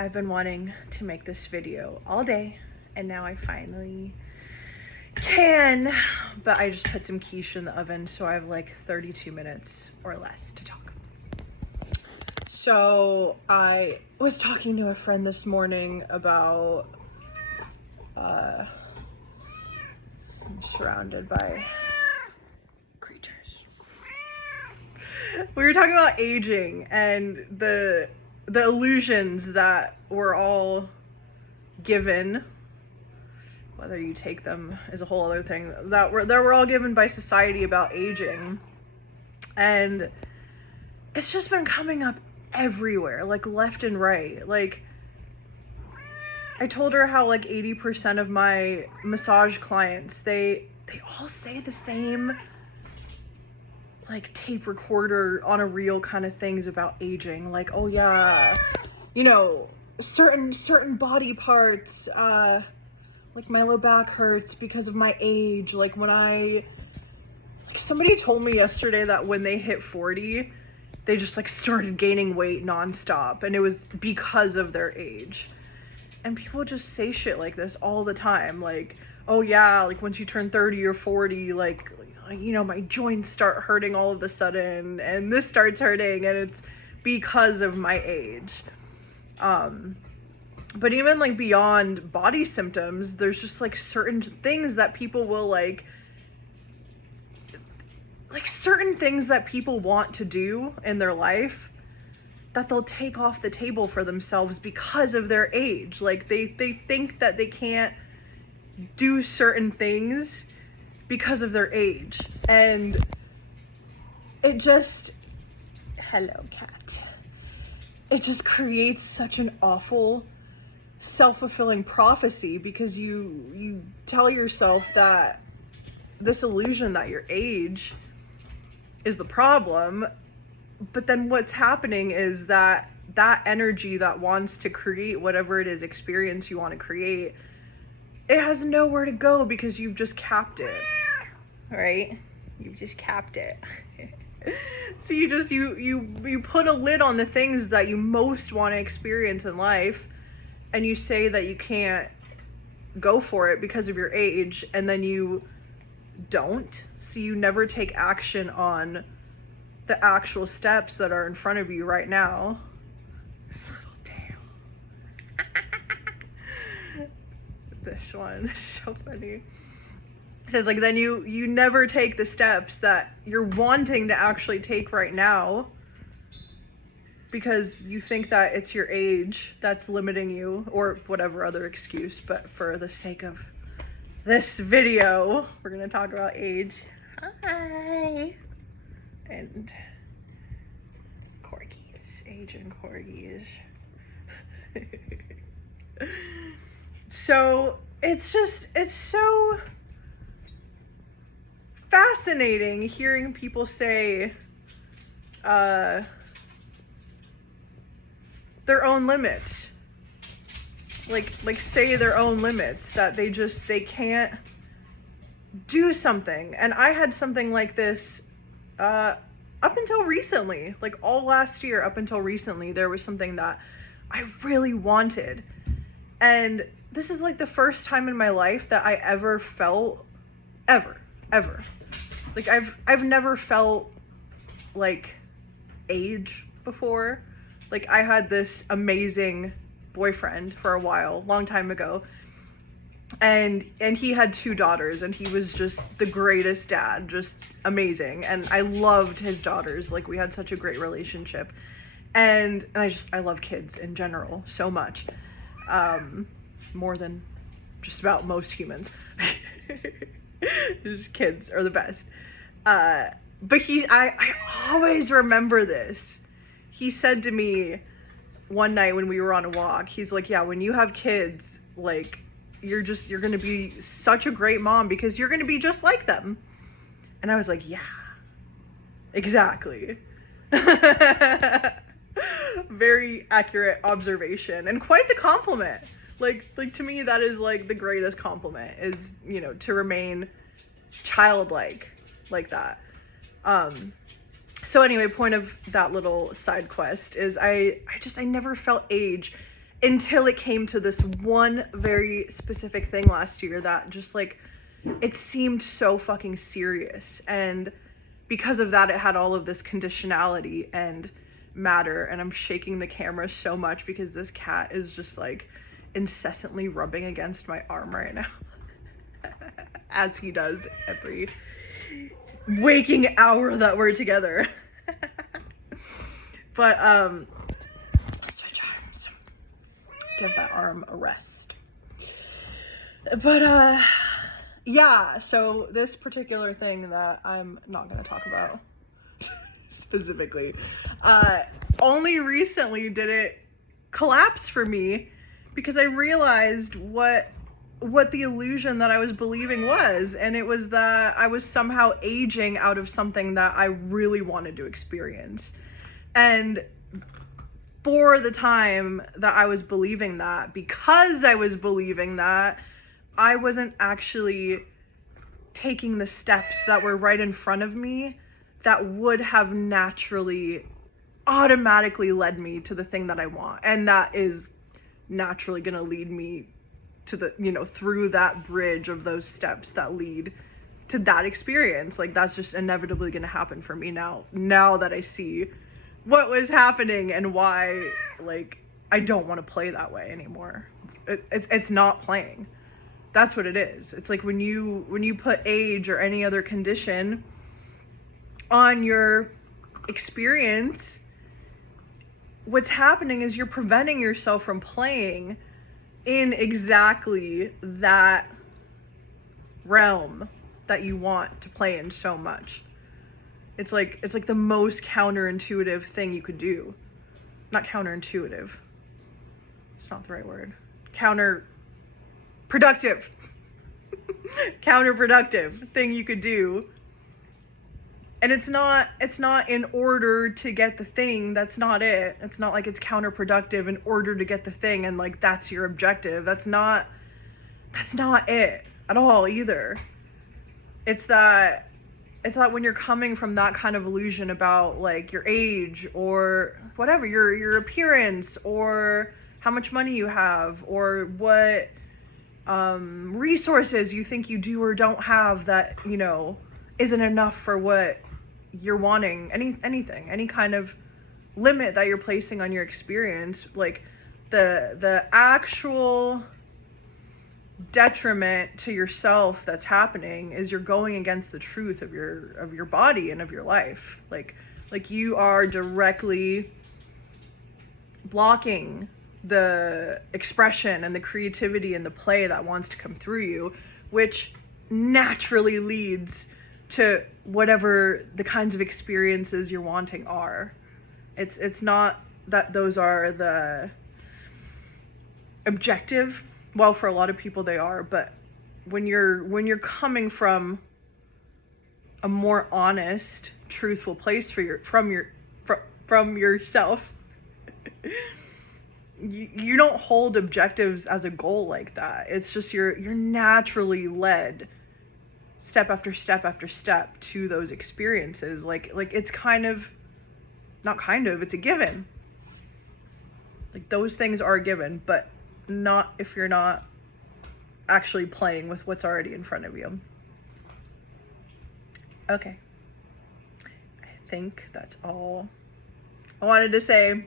I've been wanting to make this video all day, and now I finally can, but I just put some quiche in the oven, so I have like 32 minutes or less to talk. So I was talking to a friend this morning about I'm surrounded by creatures. We were talking about aging and the illusions that we're all given, whether you take them is a whole other thing, that we're all given by society about aging. And it's just been coming up everywhere, like left and right. Like, I told her how like 80% of my massage clients, they all say the same like tape recorder on a reel kind of things about aging. Like, oh yeah, you know, certain body parts, like my low back hurts because of my age. Like somebody told me yesterday that when they hit 40, they just like started gaining weight nonstop, and it was because of their age. And people just say shit like this all the time. Like, oh yeah, like once you turn 30 or 40, like, you know, my joints start hurting all of a sudden, and this starts hurting, and it's because of my age. But even like beyond body symptoms, there's just like certain things that people will like certain things that people want to do in their life that they'll take off the table for themselves because of their age. Like they think that they can't do certain things because of their age. And it just, hello cat, it just creates such an awful self-fulfilling prophecy, because you tell yourself that this illusion that your age is the problem, but then what's happening is that energy that wants to create whatever it is experience you want to create, it has nowhere to go because you've just capped it, right? You've just capped it. So you put a lid on the things that you most want to experience in life, and you say that you can't go for it because of your age, and then you don't. So you never take action on the actual steps that are in front of you right now. Little tail. This one is so funny. It says like, then you never take the steps that you're wanting to actually take right now, because you think that it's your age that's limiting you, or whatever other excuse. But for the sake of this video, we're gonna talk about age. Hi. And corgis, age and corgis. So it's so fascinating hearing people say their own limits, like say their own limits, that they can't do something. And I had something like this up until recently, like all last year up until recently. There was something that I really wanted, and this is like the first time in my life that I ever felt ever like I've never felt like age before. Like, I had this amazing boyfriend for a while, long time ago, and he had 2 daughters, and he was just the greatest dad, just amazing. And I loved his daughters. Like, we had such a great relationship, and I love kids in general so much, more than just about most humans. Just kids are the best. But I always remember this. He said to me one night when we were on a walk, he's like, yeah, when you have kids, like, you're gonna be such a great mom because you're gonna be just like them. And I was like, yeah, exactly. Very accurate observation, and quite the compliment. Like to me, that is like the greatest compliment, is, you know, to remain childlike like that. So anyway, point of that little side quest is I never felt age. until it came to this one very specific thing last year that just like, it seemed so fucking serious. And because of that, it had all of this conditionality and matter. And I'm shaking the camera so much because this cat is just like incessantly rubbing against my arm right now. As he does every waking hour that we're together. But switch arms, give that arm a rest. But yeah, so this particular thing that I'm not going to talk about specifically, only recently did it collapse for me, because I realized what the illusion that I was believing was, and it was that I was somehow aging out of something that I really wanted to experience. And for the time that I was believing that, because I was believing that, I wasn't actually taking the steps that were right in front of me that would have naturally, automatically led me to the thing that I want. And that is naturally going to lead me to the, you know, through that bridge of those steps that lead to that experience. Like, that's just inevitably going to happen for me now that I see what was happening and why, like, I don't want to play that way anymore. It's not playing. That's what it is. It's like when you put age or any other condition on your experience, what's happening is you're preventing yourself from playing in exactly that realm that you want to play in so much. It's like the most counterintuitive thing you could do. Not counterintuitive. It's not the right word. Counterproductive. Counterproductive thing you could do. And it's not in order to get the thing. That's not it. It's not like it's counterproductive in order to get the thing and like that's your objective. That's not it at all either. It's that when you're coming from that kind of illusion about like your age or whatever, your appearance or how much money you have or what resources you think you do or don't have that, you know, isn't enough for what you're wanting, anything, any kind of limit that you're placing on your experience. Like the actual detriment to yourself that's happening is you're going against the truth of your body and of your life. Like you are directly blocking the expression and the creativity and the play that wants to come through you, which naturally leads to whatever the kinds of experiences you're wanting are. It's not that those are the objective. Well, for a lot of people they are, but when you're coming from a more honest, truthful place from yourself, you don't hold objectives as a goal like that. It's just you're naturally led step after step after step to those experiences. Like it's it's a given. Like those things are a given, but not if you're not actually playing with what's already in front of you. Okay. I think that's all I wanted to say.